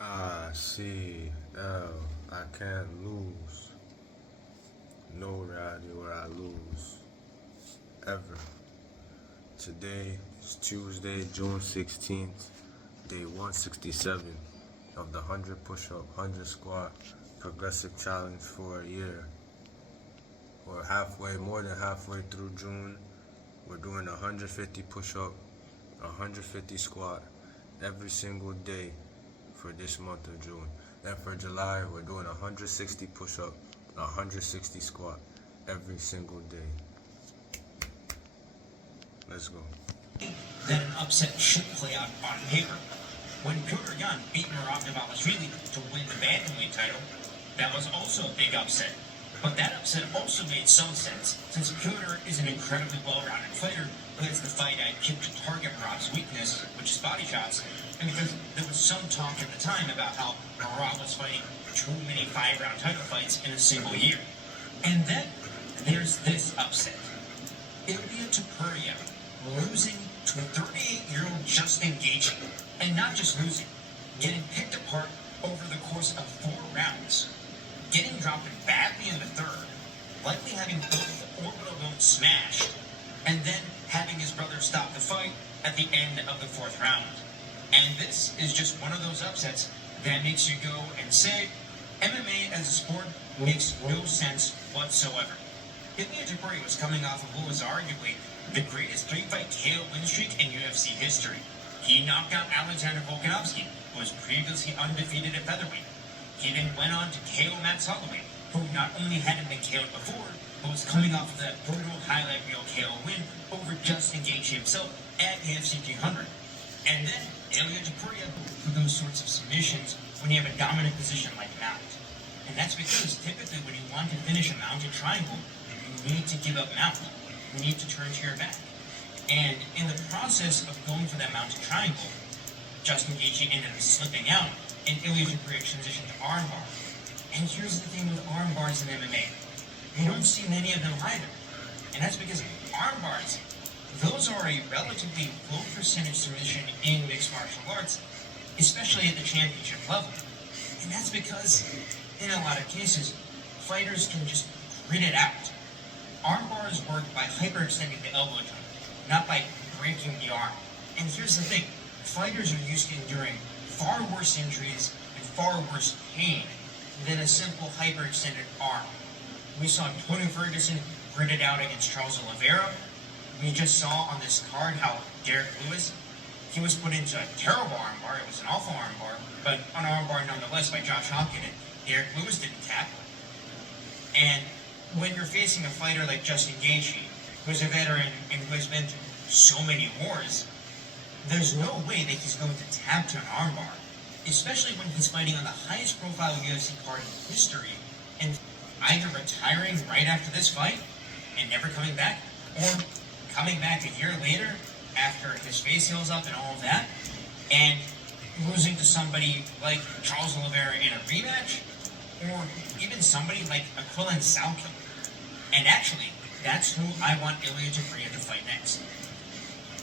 icLAAo, I can't lose. No rally where I lose. Ever. Today is Tuesday, June 16th, day 167 of the 100 push-up, 100 squat progressive challenge for a year. We're more than halfway through June. We're doing 150 push-up, 150 squat every single day for this month of June. And for July, we're doing 160 push-up, 160 squat every single day. Let's go. That an upset should play out on paper. When Petr Yan beat Merab Dvalishvili to win the bantamweight title, that was also a big upset. But that upset also made some sense, since Petr is an incredibly well-rounded fighter who has the fight IQ to target Merab's weakness, which is body shots, and because there was some talk at the time about how Merab was fighting too many 5-round title fights in a single year. And then there's this upset. Ilia Topuria losing to a 38-year-old Justin Gaethje, and not just losing, getting picked apart over the course of 4 rounds, getting dropped badly in the 3rd, likely having both orbital bones smashed, and then having his brother stop the fight at the end of the 4th round. And this is just one of those upsets that makes you go and say, MMA as a sport makes no sense whatsoever. Ilia Topuria was coming off of what was arguably the greatest 3-fight KO win streak in UFC history. He knocked out Alexander Volkanovski, who was previously undefeated at featherweight. He then went on to KO Max Holloway, who not only hadn't been KO'd before, but was coming off of that brutal highlight reel KO win over Justin Gaethje himself at UFC 300. And then Ilia Topuria for those sorts of submissions when you have a dominant position like mount. And that's because typically when you want to finish a mounted triangle, you need to give up mount. You need to turn to your back. And in the process of going for that mounted triangle, Justin Gaethje ended up slipping out, and Ilia Topuria transitioned to armbar. And here's the thing with arm bars in MMA. You don't see many of them either. And that's because arm bars, those are a relatively low percentage submission in mixed martial arts, especially at the championship level. And that's because, in a lot of cases, fighters can just grit it out. Arm bars work by hyperextending the elbow joint, not by breaking the arm. And here's the thing, fighters are used to enduring far worse injuries and far worse pain than a simple hyperextended arm. We saw Tony Ferguson grit it out against Charles Oliveira. We just saw on this card how Derek Lewis, he was put into a terrible armbar. It was an awful armbar, but an armbar nonetheless by Josh Hopkins, and Derek Lewis didn't tap. And when you're facing a fighter like Justin Gaethje, who's a veteran and who has been through so many wars, there's no way that he's going to tap to an armbar, especially when he's fighting on the highest profile UFC card in history, and either retiring right after this fight and never coming back, or coming back a year later after his face heals up and all of that, and losing to somebody like Charles Oliveira in a rematch, or even somebody like icLAAo. And actually, that's who I want Ilia Topuria to fight next.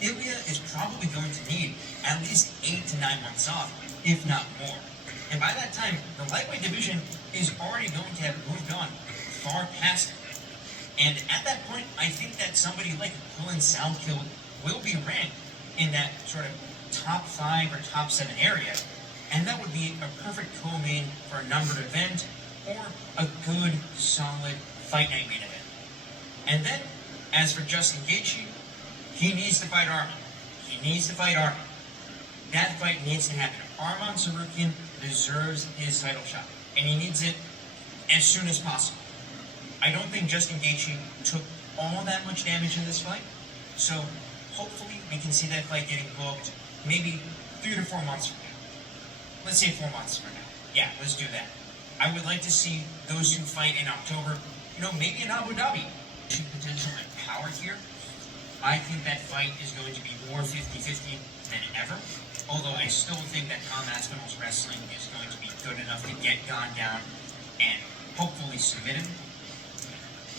Ilia is probably going to need at least 8 to 9 months off, if not more. And by that time, the lightweight division is already going to have moved on far past it. And at that point, I think that somebody like icLAAo will be ranked in that sort of top 5 or top 7 area. And that would be a perfect co-main for a numbered event or a good, solid fight night main event. And then, as for Justin Gaethje, he needs to fight Arman. He needs to fight Arman. That fight needs to happen. Arman Tsarukyan deserves his title shot, and he needs it as soon as possible. I don't think Justin Gaethje took all that much damage in this fight, so hopefully we can see that fight getting booked maybe 3 to 4 months from now. Let's say 4 months from now. Yeah, let's do that. I would like to see those two fight in October, maybe in Abu Dhabi. Potential and power here. I think that fight is going to be more 50-50 than ever, although I still think that Tom Aspinall's wrestling is going to be good enough to get Gane down and hopefully submit him.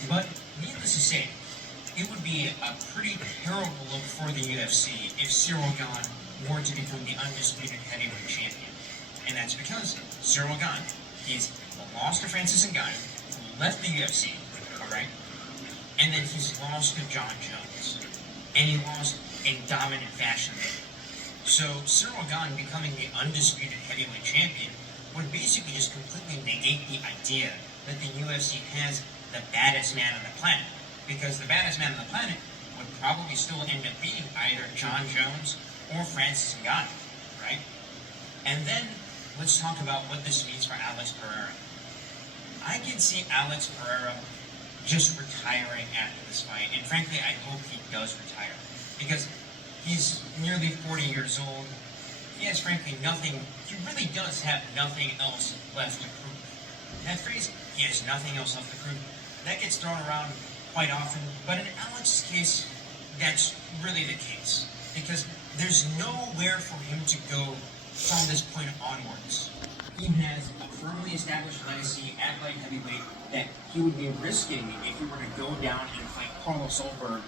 But needless to say, it would be a pretty terrible look for the UFC if Cyril Gane were to become the undisputed heavyweight champion. And that's because Cyril Gane, he's lost to Francis Ngannou, who left the UFC, alright? And then he's lost to John Jones. And he lost in dominant fashion. So Cyril Gane becoming the undisputed heavyweight champion would basically just completely negate the idea that the UFC has the baddest man on the planet. Because the baddest man on the planet would probably still end up being either John Jones or Francis Ngannou, right? And then let's talk about what this means for Alex Pereira. I can see Alex Pereira just retiring after this fight, and frankly, I hope he does retire, because he's nearly 40 years old. He has frankly nothing, he really does have nothing else left to prove. That phrase, he has nothing else left to prove, that gets thrown around quite often, but in Alex's case, that's really the case, because there's nowhere for him to go from this point onwards. He has a firmly established legacy at light heavyweight that he would be risking if he were to go down and fight Carlos Ulberg